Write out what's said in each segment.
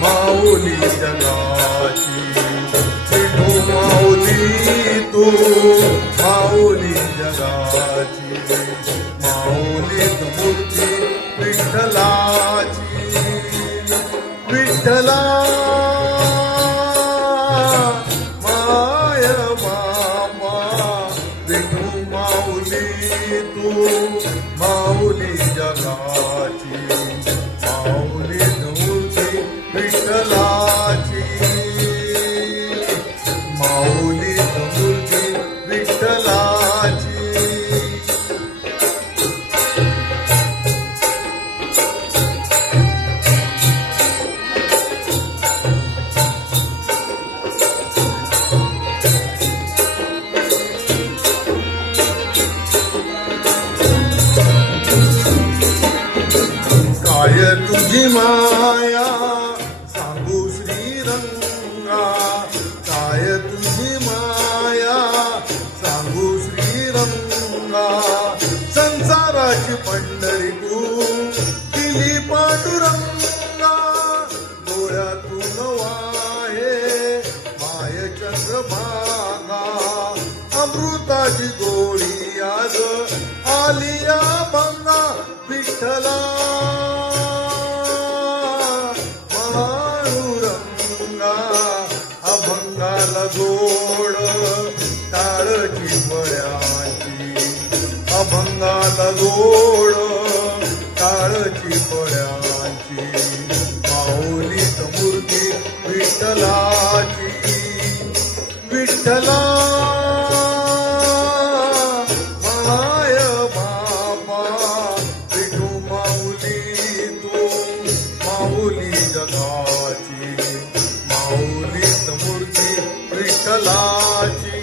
माऊली जगाची, विठू माऊली तू माऊली जगाची, माऊलीत मूर्ती विठ्ठलाची, विठ्ठला माय बाबा, विठू माऊली तू माऊली जगाची, माऊलीत मूर्ती विठ्ठलाची, माऊलीत मूर्ती विठ्ठलाची. काय तुझी माया सांगू श्रीरंगा, काय तुझी माया सांगू श्रीरंगा, संसाराची पंढरी तू दिली पांडुरंगा, डोळ्यातून वाहे माय चंद्रभागा, अमृताची गोळी आज आलिया भंगा, विठ्ठला पांडुरंगा, अभंगाला जोड टाळची फळ्याची, अभंगाला जोड टाळची फळ्याची, माऊलीत मूर्ती विठ्ठलाची, विठ्ठला माय बाबा, विठू माऊली तू माऊली जगाची, माऊलीत मूर्ती विठ्ठलाची.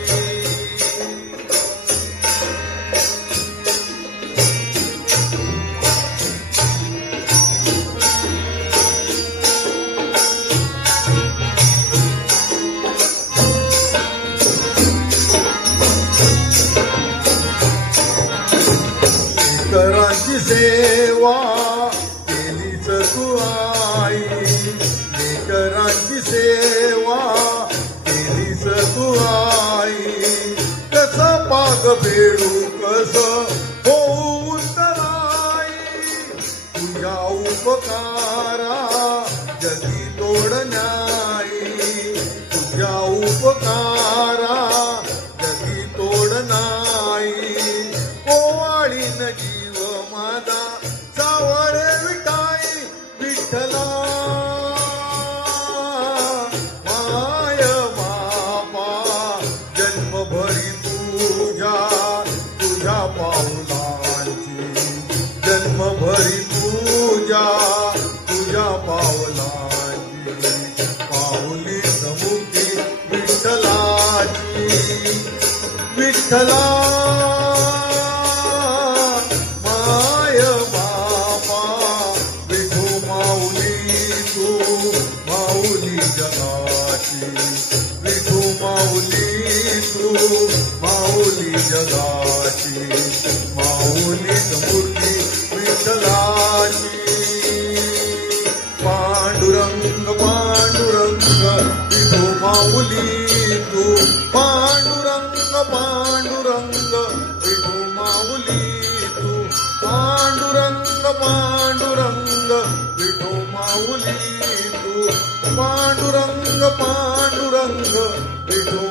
लेकरांची सेवा केलीच तू आई, लेकरांची सेवा केलीच तू आई, कस पाग फेडू कस होऊ उतराई, तुझ्या उपकारा जगी तोडण्याई, तुझ्या उपकारा जगी तोडनाई, ओवाळीन जीव माझा सावळे विटाई, विठ्ठला माय बाबा, जन्मभरी तुझ्या तुझ्या पावलांची, जन्मभरी तुझ्या तुझ्या पावलांची, माऊलीत मूर्ती विठ्ठलाची, विठ्ठला माय बाबा, विठू माऊली तू माऊली जगाची, विठू माऊली तू माऊली जगाची, माऊलीत मूर्ती विठ्ठलाची. पांडुरंग पांडुरंग विठू माऊली तू, पांडुरंग पांडुरंग विठू माऊली तू, पांडुरंग पांडुरंग विठू माऊली तू, पांडुरंग पांडुरंग विठू